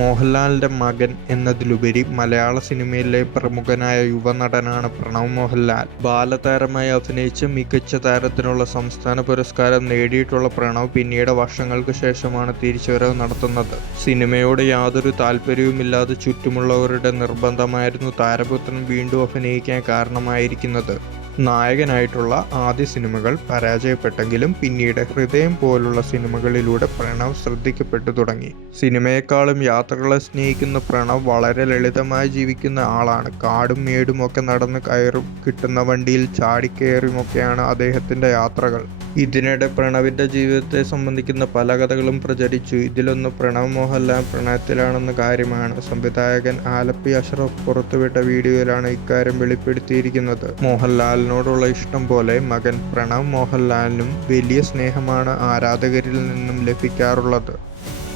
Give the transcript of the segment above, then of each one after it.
മോഹൻലാലിന്റെ മകൻ എന്നതിലുപരി മലയാള സിനിമയിലെ പ്രമുഖനായ യുവനടനാണ് പ്രണവ് മോഹൻലാൽ. ബാലതാരമായി അഭിനയിച്ച് മികച്ച താരത്തിനുള്ള സംസ്ഥാന പുരസ്കാരം നേടിയിട്ടുള്ള പ്രണവ് പിന്നീട് വർഷങ്ങൾക്ക് ശേഷമാണ് തിരിച്ചുവരവ് നടത്തുന്നത്. സിനിമയോട് യാതൊരു താല്പര്യവുമില്ലാതെ ചുറ്റുമുള്ളവരുടെ നിർബന്ധമായിരുന്നു താരപുത്രൻ വീണ്ടും അഭിനയിക്കാൻ കാരണമായിരിക്കുന്നത്. നായകനായിട്ടുള്ള ആദ്യ സിനിമകൾ പരാജയപ്പെട്ടെങ്കിലും പിന്നീട് ഹൃദയം പോലുള്ള സിനിമകളിലൂടെ പ്രണവ് ശ്രദ്ധിക്കപ്പെട്ടു തുടങ്ങി. സിനിമയെക്കാളും യാത്രകളെ സ്നേഹിക്കുന്ന പ്രണവ് വളരെ ലളിതമായി ജീവിക്കുന്ന ആളാണ്. കാടും മേടും ഒക്കെ നടന്ന് കയറും കിട്ടുന്ന വണ്ടിയിൽ ചാടിക്കയറുമൊക്കെയാണ് അദ്ദേഹത്തിന്റെ യാത്രകൾ. ഇതിനിടെ പ്രണവിന്റെ ജീവിതത്തെ സംബന്ധിക്കുന്ന പല കഥകളും പ്രചരിച്ചു. ഇതിലൊന്ന് പ്രണവ് മോഹൻലാൽ പ്രണയത്തിലാണെന്ന കാര്യമാണ്. സംവിധായകൻ ആലപ്പി അഷ്റഫ് പുറത്തുവിട്ട വീഡിയോയിലാണ് ഇക്കാര്യം വെളിപ്പെടുത്തിയിരിക്കുന്നത്. മോഹൻലാലിനോടുള്ള ഇഷ്ടം പോലെ മകൻ പ്രണവ് മോഹൻലാലിനും വലിയ സ്നേഹമാണ് ആരാധകരിൽ നിന്നും ലഭിക്കാറുള്ളത്.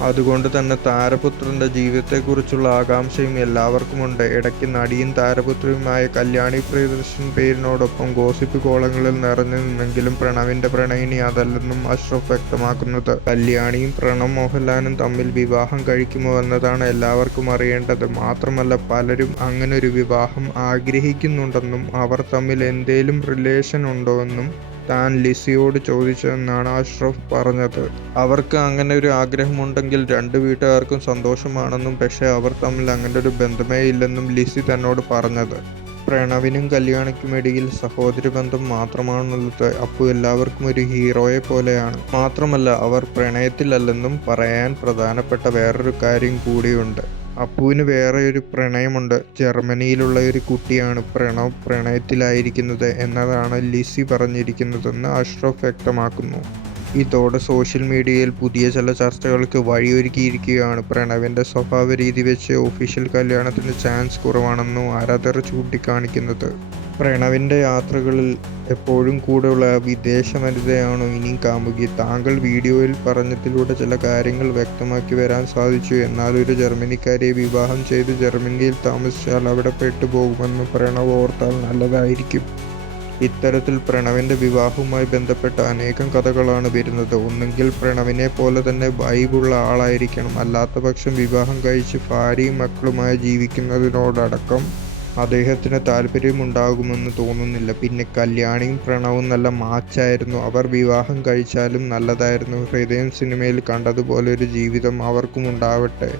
അതുകൊണ്ട് തന്നെ താരപുത്രന്റെ ജീവിതത്തെക്കുറിച്ചുള്ള ആകാംക്ഷയും എല്ലാവർക്കുമുണ്ട്. ഇടയ്ക്ക് നടിയും താരപുത്രിയുമായ കല്യാണി പ്രിയദർശൻ പേരിനോടൊപ്പം ഗോസിപ്പ് കോളങ്ങളിൽ നിറഞ്ഞു നിന്നെങ്കിലും പ്രണവിന്റെ പ്രണയിനി അതല്ലെന്നും അഷ്റഫ് വ്യക്തമാക്കുന്നത്. കല്യാണിയും പ്രണവ് മോഹൻലാലും തമ്മിൽ വിവാഹം കഴിക്കുമോ എന്നതാണ് എല്ലാവർക്കും അറിയേണ്ടത്. മാത്രമല്ല പലരും അങ്ങനൊരു വിവാഹം ആഗ്രഹിക്കുന്നുണ്ടെന്നും അവർ തമ്മിൽ എന്തേലും റിലേഷൻ ഉണ്ടോ എന്നും താൻ ലിസിയോട് ചോദിച്ചതെന്നാണ് അഷ്റഫ് പറഞ്ഞത്. അവർക്ക് അങ്ങനെ ഒരു ആഗ്രഹമുണ്ടെങ്കിൽ രണ്ട് വീട്ടുകാർക്കും സന്തോഷമാണെന്നും പക്ഷേ അവർ തമ്മിൽ അങ്ങനെ ഒരു ബന്ധമേ ഇല്ലെന്നും ലിസി തന്നോട് പറഞ്ഞത്. പ്രണവിനും കല്യാണിക്കുമിടയിൽ സഹോദരി ബന്ധം മാത്രമാണുള്ളത്. അപ്പോൾ എല്ലാവർക്കും ഒരു ഹീറോയെ പോലെയാണ്. മാത്രമല്ല അവർ പ്രണയത്തിലല്ലെന്നും പറയാൻ പ്രധാനപ്പെട്ട വേറൊരു കാര്യം കൂടിയുണ്ട്. അപ്പുവിന് വേറെ ഒരു പ്രണയമുണ്ട്. ജർമ്മനിയിലുള്ള ഒരു കുട്ടിയാണ് പ്രണവ് പ്രണയത്തിലായിരിക്കുന്നത് എന്നതാണ് ലിസി പറഞ്ഞിരിക്കുന്നതെന്ന് അഷ്റഫ് വ്യക്തമാക്കുന്നു. ഇതോടെ സോഷ്യൽ മീഡിയയിൽ പുതിയ ചില ചർച്ചകൾക്ക് വഴിയൊരുക്കിയിരിക്കുകയാണ് പ്രണവിന്റെ സ്വഭാവ രീതി വെച്ച് ഒഫീഷ്യൽ കല്യാണത്തിന് ചാൻസ് കുറവാണെന്നും ആരാധകർ ചൂണ്ടിക്കാണിക്കുന്നത്. പ്രണവിന്റെ യാത്രകളിൽ എപ്പോഴും കൂടെയുള്ള വിദേശ വനിതയാണോ ഇനിയും കാമുകി താങ്കൾ വീഡിയോയിൽ പറഞ്ഞതിലൂടെ ചില കാര്യങ്ങൾ വ്യക്തമാക്കി വരാൻ സാധിച്ചു. എന്നാൽ ഒരു ജർമ്മനിക്കാരിയെ വിവാഹം ചെയ്ത് ജർമ്മനിയിൽ താമസിച്ചാൽ അവിടെ പെട്ടുപോകുമെന്ന് പ്രണവ് ഓർത്താൽ നല്ലതായിരിക്കും. ഇത്തരത്തിൽ പ്രണവിന്റെ വിവാഹവുമായി ബന്ധപ്പെട്ട അനേകം കഥകളാണ് വരുന്നത്. ഒന്നെങ്കിൽ പ്രണവിനെ പോലെ തന്നെ വൈബുള്ള ആളായിരിക്കണം. അല്ലാത്ത പക്ഷം വിവാഹം കഴിച്ച് ഭാര്യയും മക്കളുമായി ജീവിക്കുന്നതിനോടടക്കം അദ്ദേഹത്തിന് താല്പര്യമുണ്ടാകുമെന്ന് തോന്നുന്നില്ല. പിന്നെ കല്യാണിയും പ്രണവും നല്ല മാച്ചായിരുന്നു. അവർ വിവാഹം കഴിച്ചാലും നല്ലതായിരുന്നു. ഹൃദയം സിനിമയിൽ കണ്ടതുപോലെ ഒരു ജീവിതം അവർക്കും ഉണ്ടാവട്ടെ